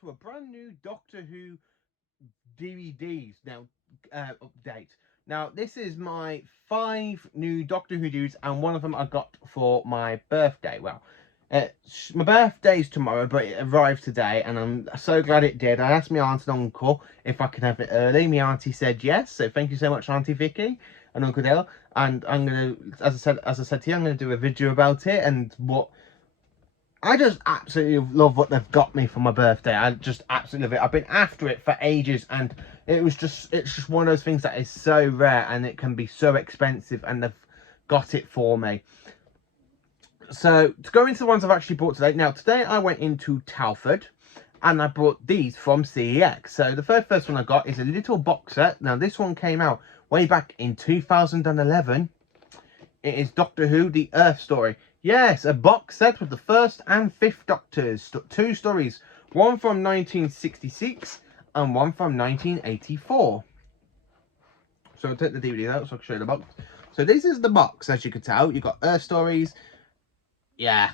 to a brand new Doctor Who DVDs now update. Now, this is my 5 new Doctor Who DVDs, and one of them I got for my birthday. Well, my birthday's tomorrow, but it arrived today, and I'm so glad it did. I asked my aunt and uncle if I could have it early. My auntie said yes, so thank you so much, Auntie Vicky and Uncle Dale. And I'm gonna, as I said to you, I'm gonna do a video about it and what I just absolutely love what they've got me for my birthday. I just absolutely love it. I've been after it for ages, and it's just one of those things that is so rare and it can be so expensive, and they've got it for me. So to go into the ones I've actually bought today. Now today I went into Telford and I brought these from CEX. So the first one I got is a little box set. Now this one came out way back in 2011. It is Doctor Who, The Earth Story. Yes, a box set with the first and fifth Doctors. 2 stories. One from 1966 and one from 1984. So I'll take the DVD out so I can show you the box. So this is the box, as you can tell. You've got Earth Stories. Yeah,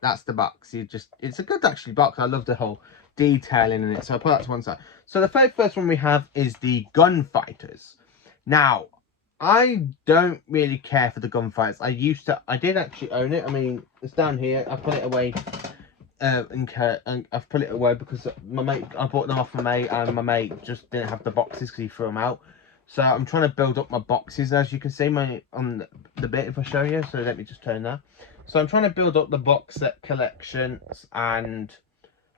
that's the box. It's a good actually box. I love the whole detailing in it. So I'll put that to one side. So the first one we have is the Gunfighters. Now, I don't really care for the Gunfighters. I did actually own it. I mean, it's down here. I put it away, and I've put it away because my mate. I bought them off my mate, and my mate just didn't have the boxes because he threw them out. So I'm trying to build up my boxes, as you can see, on the bit if I show you. So let me just turn that. So I'm trying to build up the box set collections, and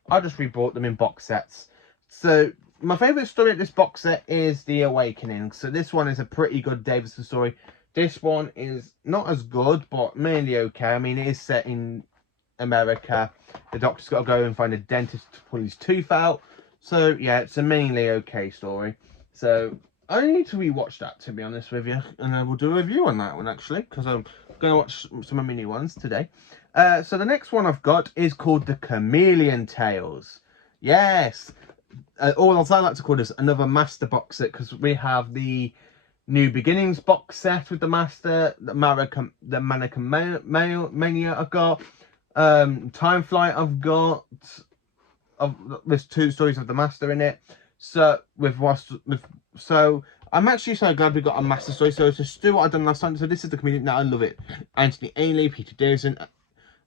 I just rebought them in box sets. So my favourite story at this box set is The Awakening. So this one is a pretty good Davison story. This one is not as good, but mainly okay. I mean, it is set in America. The Doctor's got to go and find a dentist to pull his tooth out. So yeah, it's a mainly okay story. So I need to rewatch that, to be honest with you, and I will do a review on that one actually, because I'm going to watch some of my new ones today. So the next one I've got is called The Chameleon Tales. Yes, or as I like to call this, another Master box set, because we have the New Beginnings box set with the Master, the Mannequin Mania I've got, Time Flight I've got. There's 2 stories of the Master in it. So I'm actually so glad we got a Master story. So to do what I've done last time. So this is the Chameleon. Now I love it. Anthony Ainley, Peter Davison,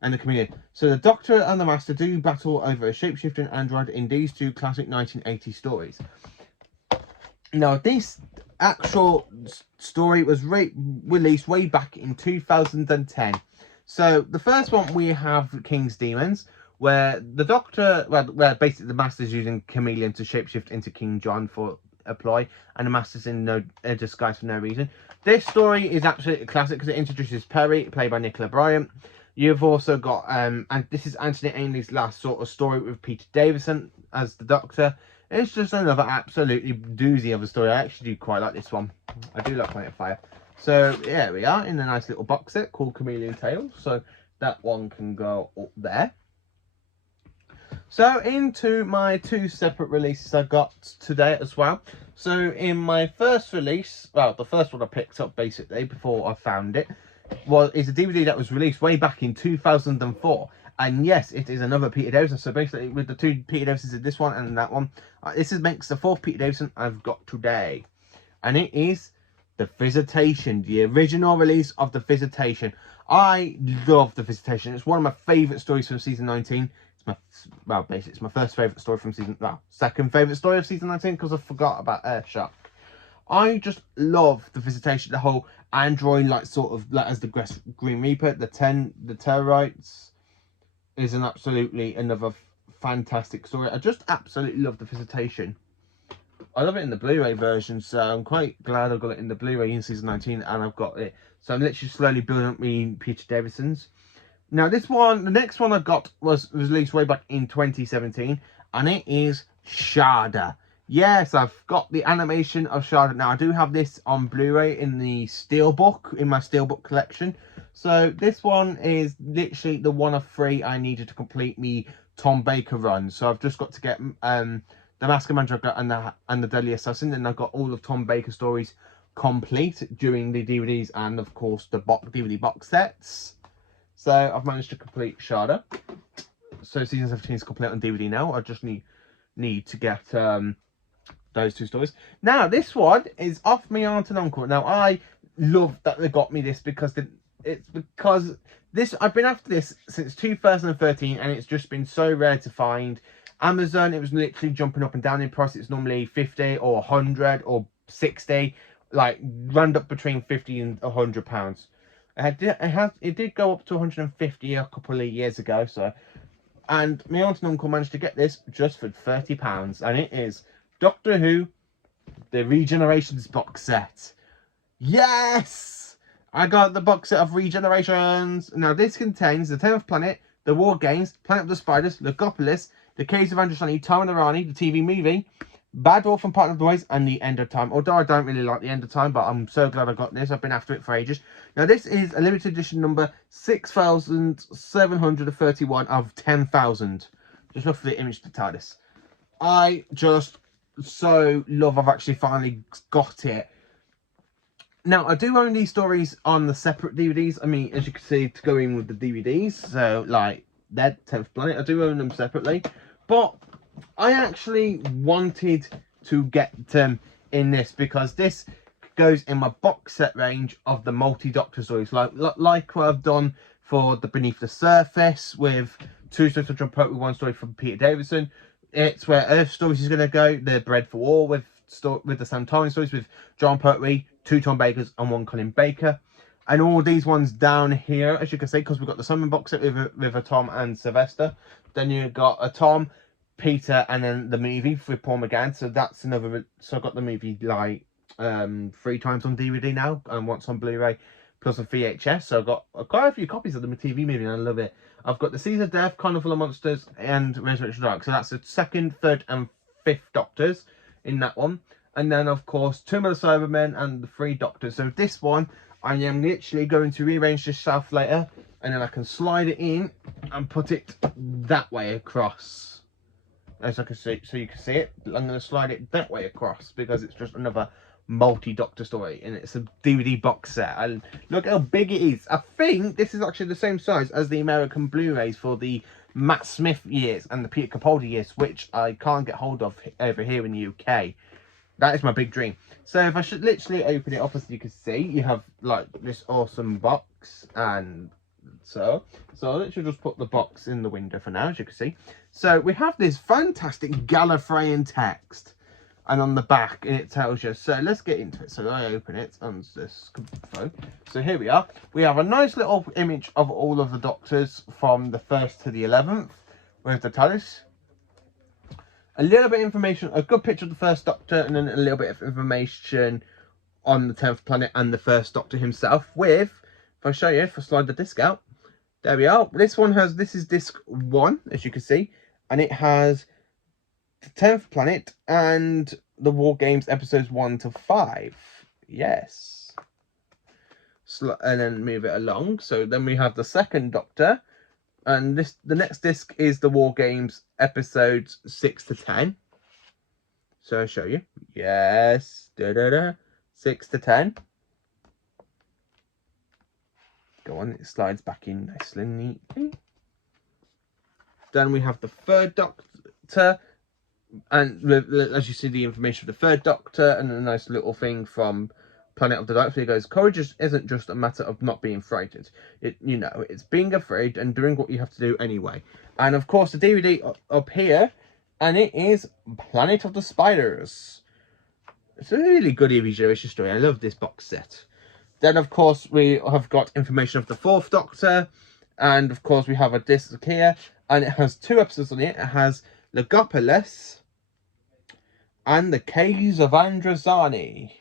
and the Chameleon. So the Doctor and the Master do battle over a shapeshifting android in these 2 classic 1980 stories. Now this actual story was released way back in 2010. So the first one we have King's Demons, where the Doctor, where basically the Master's using Chameleon to shapeshift into King John for a ploy, and the Master's in disguise for no reason. This story is absolutely classic because it introduces Perry, played by Nicola Bryant. You've also got, and this is Anthony Ainley's last sort of story with Peter Davison as the Doctor. It's just another absolutely doozy of a story. I actually do quite like this one. I do like Planet Fire. So, yeah, we are in a nice little box set called Chameleon Tales. So, that one can go up there. So, into my 2 separate releases I got today as well. So, in my first release, well, the first one I picked up basically before I found it, is a DVD that was released way back in 2004. And yes, it is another Peter Davison. So basically, with the 2 Peter Davisons in this one and that one, makes the 4th Peter Davison I've got today. And it is The Visitation, the original release of The Visitation. I love The Visitation. It's one of my favourite stories from season 19. Basically, it's my first favourite story from second favourite story of season 19, because I forgot about Earthshock. I just love The Visitation, the whole android, sort of as the Green Reaper, the Terrorites is another fantastic story. I just absolutely love The Visitation. I love it in the Blu-ray version, so I'm quite glad I got it in the Blu-ray in season 19, and I've got it. So I'm literally slowly building up my Peter Davisons. Now the next one I got was released way back in 2017, and it is Sharda. Yes, I've got the animation of Sharda. Now I do have this on Blu-ray in the Steelbook, in my Steelbook collection. So this one is literally the one of 3 I needed to complete me Tom Baker run. So I've just got to get the Mask of Mandrake and the Deadly Assassin, and I've got all of Tom Baker's stories complete during the DVDs and of course the DVD box sets. So I've managed to complete Sharda. So season 17 is complete on DVD now. I just need to get those 2 stories. Now this one is off my aunt and uncle. Now I love that they got me this because I've been after this since 2013 and it's just been so rare to find. Amazon, it was literally jumping up and down in price. It's normally 50 or 100 or 60, like round up between 50 and 100 pounds. It did go up to 150 a couple of years ago. So, and my aunt and uncle managed to get this just for £30, and it is Doctor Who, the Regenerations box set. Yes! I got the box set of Regenerations. Now, this contains the 10th Planet, the War Games, Planet of the Spiders, Legopolis, the Caves of Androsani, Time and the Rani, the TV movie, Bad Wolf and Partner of the Ways, and the End of Time. Although I don't really like the End of Time, but I'm so glad I got this. I've been after it for ages. Now, this is a limited edition number 6,731 of 10,000. Just look for the image to TARDIS. I just so love I've actually finally got it. Now, I do own these stories on the separate DVDs. I mean, as you can see, to go in with the DVDs. So, like, that 10th Planet, I do own them separately. But I actually wanted to get them in this because this goes in my box set range of the multi-Doctor stories. Like what I've done for the Beneath the Surface with 2 stories from John Pertwee, 1 story from Peter Davison. It's where Earth Stories is going to go. The Bred for War with the Sam Tarling stories with John Pertwee, 2 Tom Bakers and 1 Colin Baker. And all these ones down here, as you can see, because we've got the Simon box set with a Tom and Sylvester. Then you've got a Tom, Peter, and then the movie with Paul McGann. So that's another. So I got the movie like 3 times on DVD now, and once on Blu-ray, plus a VHS. So I've got quite a few copies of the TV movie, and I love it. I've got the Seas of Death, Carnival of Monsters, and Resurrection Dark. So that's the 2nd, 3rd, and 5th Doctors in that one. And then, of course, Tomb of the Cybermen and the 3 Doctors. So this one, I am literally going to rearrange this shelf later, and then I can slide it in and put it that way across. As I can see, so you can see it. I'm going to slide it that way across because it's just another multi-Doctor story, and it's a DVD box set. And look how big it is. I think this is actually the same size as the American Blu-rays for the Matt Smith years and the Peter Capaldi years, which I can't get hold of over here in the UK. That is my big dream. So if I should literally open it up, as you can see, you have like this awesome box, and so I'll literally just put the box in the window for now, as you can see. So we have this fantastic Gallifreyan text, and on the back it tells you. So let's get into it. So I open it on this phone. So here we are. We have a nice little image of all of the Doctors from the 1st to the 11th with the TARDIS. A little bit of information, a good picture of the 1st Doctor, and then a little bit of information on the 10th Planet and the 1st Doctor himself with, if I show you, if I slide the disc out, there we are. This is disc 1, as you can see, and it has the 10th Planet and the War Games episodes 1 to 5. Yes. And then move it along. So then we have the 2nd Doctor. And the next disc is the War Games episodes 6 to 10. So I'll show you. Yes. 6 to 10. Go on, it slides back in nicely and neatly. Then we have the 3rd Doctor. And as you see, the information of the 3rd Doctor and a nice little thing from Planet of the Dark. So he goes, courage isn't just a matter of not being frightened. It's being afraid and doing what you have to do anyway. And of course, the DVD up here, and it is Planet of the Spiders. It's a really good Regeneration story. I love this box set. Then, of course, we have got information of the 4th Doctor, and of course, we have a disc here, and it has 2 episodes on it. It has Legopolis and the Caves of Androsani.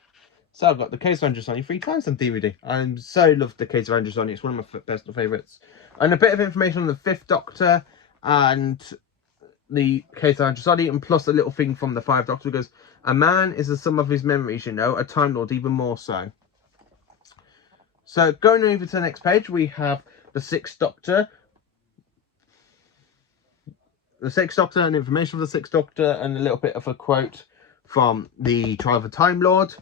So I've got the Caves of Androsani 3 times on DVD. I so love the Caves of Androsani. It's one of my personal favourites. And a bit of information on the 5th Doctor and the Caves of Androsani, and plus a little thing from the 5th Doctor. It goes, a man is the sum of his memories, a Time Lord even more so. So going over to the next page, we have the 6th Doctor. The 6th Doctor and information of the 6th Doctor and a little bit of a quote from the Trial of the Time Lord.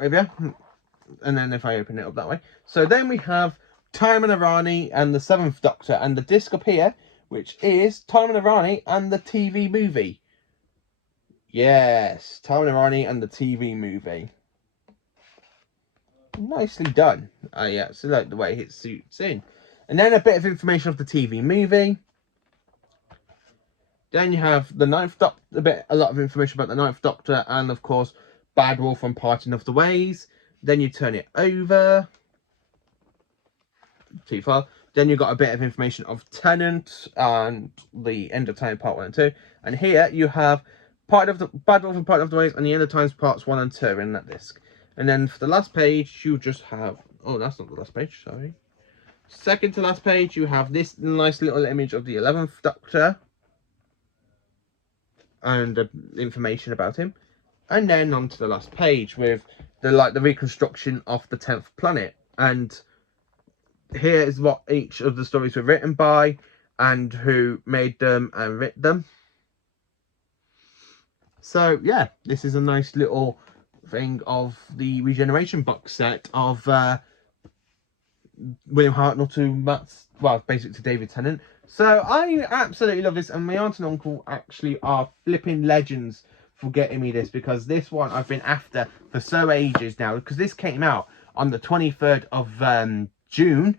Over here. And then if I open it up that way. So then we have Time and Arani and the 7th Doctor, and the disc up here, which is Time and Arani and the TV movie. Yes, Time and Arani and the TV movie. Nicely done. Yeah, so like the way it suits in. And then a bit of information of the TV movie. Then you have the 9th Doctor, a lot of information about the 9th Doctor, and of course, Bad Wolf and Parting of the Ways. Then you turn it over. Too far. Then you've got a bit of information of Tennant and the End of Time Part 1 and 2. And here you have part of the Bad Wolf and Part of the Ways and the End of Times Parts 1 and 2 in that disc. And then for the last page, you just have... Oh, that's not the last page, sorry. Second to last page, you have this nice little image of the 11th Doctor. And information about him. And then on to the last page with the reconstruction of the 10th planet. And here is what each of the stories were written by and who made them and writ them. So yeah, this is a nice little thing of the Regeneration box set of William Hartnell to Matt's, well, basically to David Tennant. So I absolutely love this, and my aunt and uncle actually are flipping legends for getting me this, because this one I've been after for so ages now, because this came out on the 23rd of June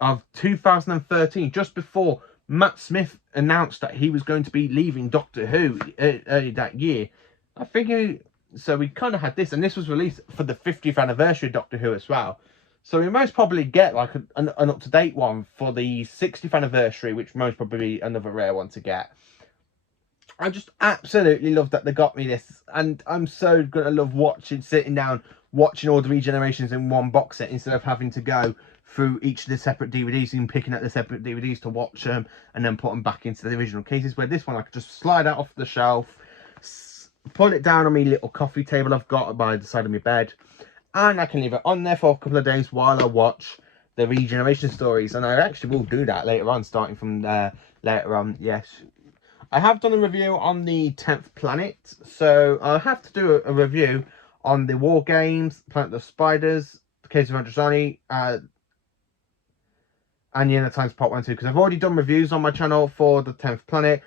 of 2013, just before Matt Smith announced that he was going to be leaving Doctor Who early that year. I think so we kind of had this, and this was released for the 50th anniversary of Doctor Who as well. So we most probably get like an up-to-date one for the 60th anniversary, which most probably be another rare one to get. I just absolutely love that they got me this, and I'm so gonna love sitting down, watching all the Regenerations in one box set instead of having to go through each of the separate DVDs and picking out the separate DVDs to watch them and then put them back into the original cases. Where this one I could just slide out off the shelf, pull it down on my little coffee table I've got by the side of my bed, and I can leave it on there for a couple of days while I watch the Regeneration stories. And I actually will do that later on, starting from later on. Yes, I have done a review on the 10th Planet, so I'll have to do a review on the War Games, Planet of Spiders, The Case of Androzani, and the End of Times Part 1 and 2, because I've already done reviews on my channel for the 10th Planet,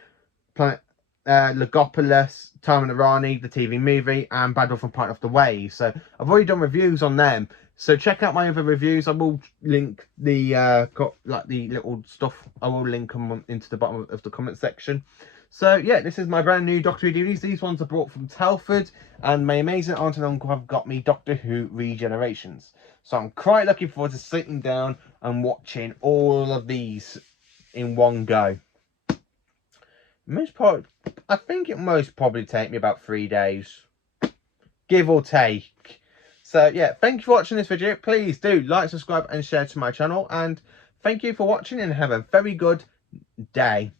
Legopolis, Time and Arani, the TV movie, and Bad Wolf and Part of the Way. So I've already done reviews on them. So check out my other reviews. I will link the the little stuff. I will link them into the bottom of the comment section. So yeah, this is my brand new Doctor Who DVDs. These ones are brought from Telford, and my amazing aunt and uncle have got me Doctor Who Regenerations. So I'm quite looking forward to sitting down and watching all of these in one go. I think it most probably take me about 3 days, give or take. So yeah, thank you for watching this video. Please do like, subscribe and share to my channel, and thank you for watching, and have a very good day.